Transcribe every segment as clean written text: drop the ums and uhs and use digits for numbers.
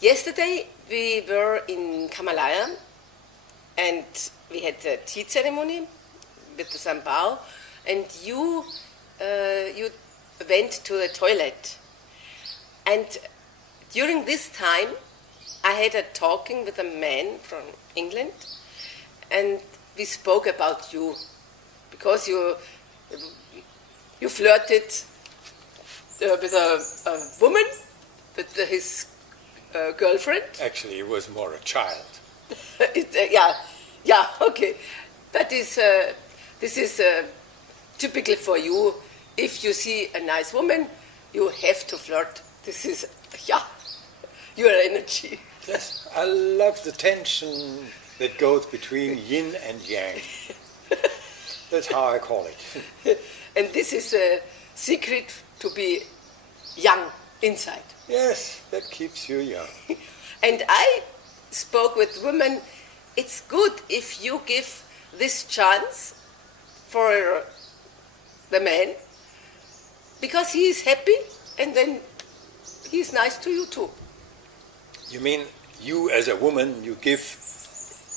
Yesterday we were in Kamalaya and we had a tea ceremony with the Sambao, and you went to the toilet. And during this time I had a talking with a man from England, and we spoke about you, because you flirted with a woman, with his girlfriend. Actually, it was more a child. Okay. That is, this is typical for you. If you see a nice woman, you have to flirt. This is, your energy. Yes, I love the tension that goes between yin and yang. That's how I call it. And this is a secret to be young inside. Yes, that keeps you young. And I spoke with women. It's good if you give this chance for the man, because he is happy and then he's nice to you too. You mean you as a woman, you give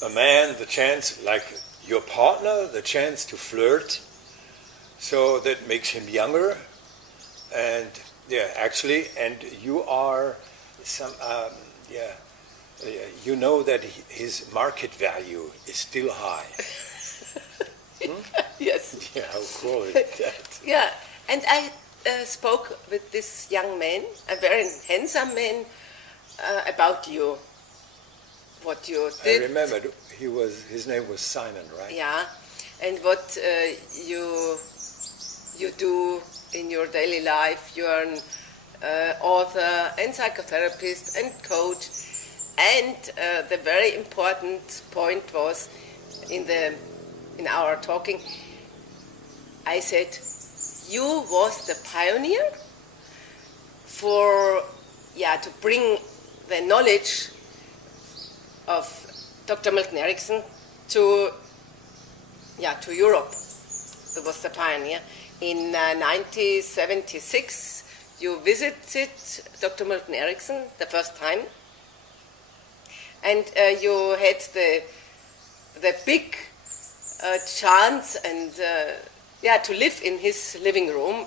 a man the chance, like your partner, the chance to flirt, so that makes him younger, and actually, and you are some, you know that his market value is still high. Yes. Yeah, how cool is that? Yeah, and I spoke with this young man, a very handsome man, about you, what you did. I remembered his name was Simon, right? Yeah, and what you do in your daily life. You're an author and psychotherapist and coach, and the very important point was in our talking, I said, you was the pioneer for to bring the knowledge of Dr. Milton Erickson to Europe. That was the pioneer. In 1976, you visited Dr. Milton Erickson the first time, and you had the big chance and to live in his living room,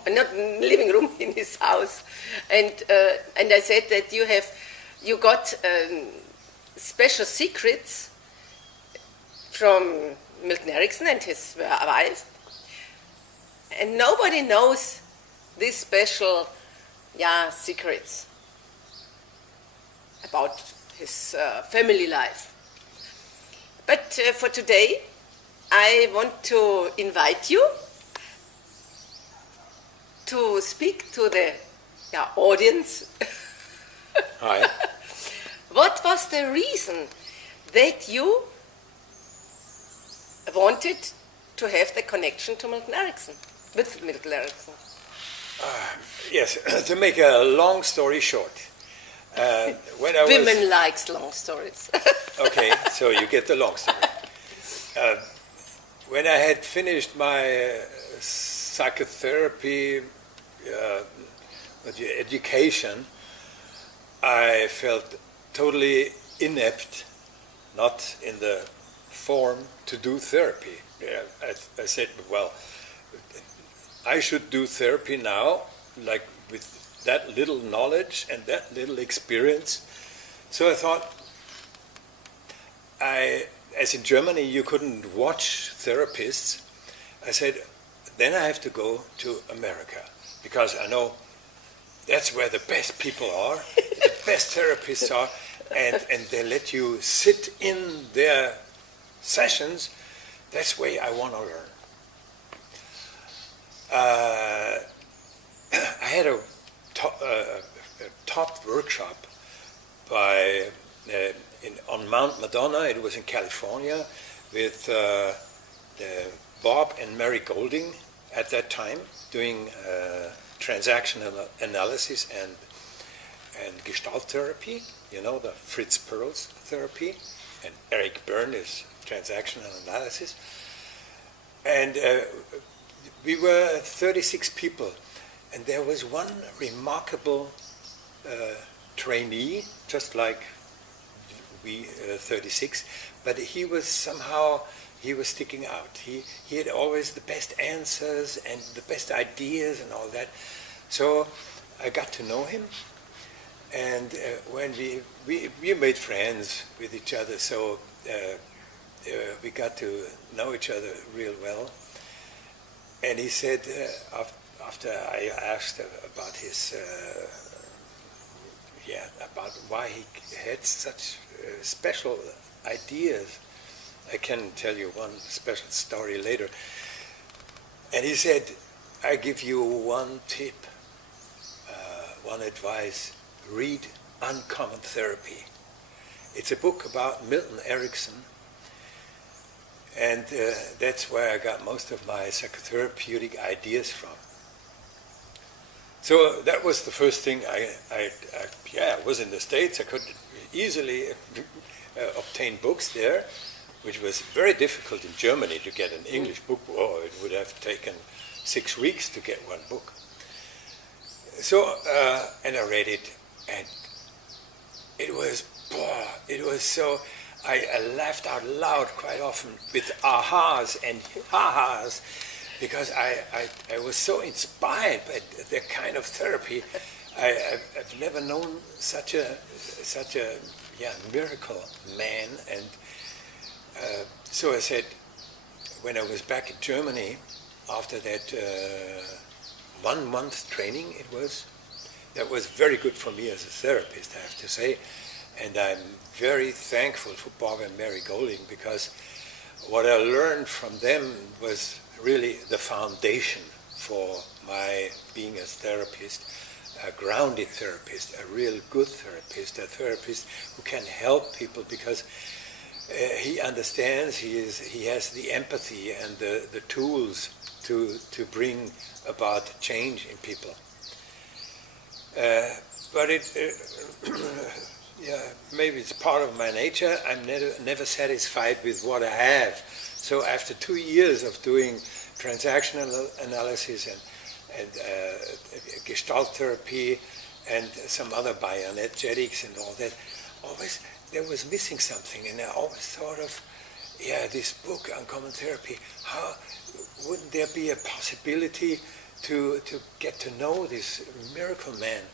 in his house, and I said that you got special secrets from Milton Erickson and his wife, and nobody knows these special secrets about his family life. But for today, I want to invite you to speak to the audience. Hi. What was the reason that you wanted to have the connection to Milton Erickson, with Milton Erickson? Yes, to make a long story short. Women likes long stories. Okay, so you get the long story. When I had finished my psychotherapy education, I felt totally inept, not in the form to do therapy. I said, well, I should do therapy now, like with that little knowledge and that little experience. So I thought, as in Germany you couldn't watch therapists, I said, then I have to go to America, because I know that's where the best people are, the best therapists are, and they let you sit in their sessions. That's the way I want to learn. I had a top workshop on Mount Madonna. It was in California, with Bob and Mary Golding at that time, doing transactional analysis and Gestalt therapy, the Fritz Perls therapy, and Eric Byrne is transactional analysis. And we were 36 people, and there was one remarkable trainee, just like we 36, but he was somehow, he was sticking out. He had always the best answers and the best ideas and all that. So I got to know him, and when we made friends with each other, so we got to know each other real well. And he said, after I asked about his, about why he had such special ideas, I can tell you one special story later. And he said, I give you one tip, one advice, read Uncommon Therapy. It's a book about Milton Erickson, and that's where I got most of my psychotherapeutic ideas from. So that was the first thing I was in the States. I could easily obtain books there, which was very difficult in Germany to get an English book. Oh, it would have taken 6 weeks to get one book. So, and I read it, and it was so, I laughed out loud quite often with ahas and ha-has, because I was so inspired by the kind of therapy. I've never known such a miracle man. And so I said, when I was back in Germany, after that 1 month training that was very good for me as a therapist, I have to say. And I'm very thankful for Bob and Mary Golding, because what I learned from them was really the foundation for my being a therapist, a grounded therapist, a real good therapist, a therapist who can help people, because he understands, he has the empathy and the tools to bring about change in people. But maybe it's part of my nature. I'm never satisfied with what I have. So after 2 years of doing transactional analysis and gestalt therapy and some other bioenergetics and all that, always there was missing something, and I always thought of, this book, Uncommon Therapy, how wouldn't there be a possibility to get to know this miracle man?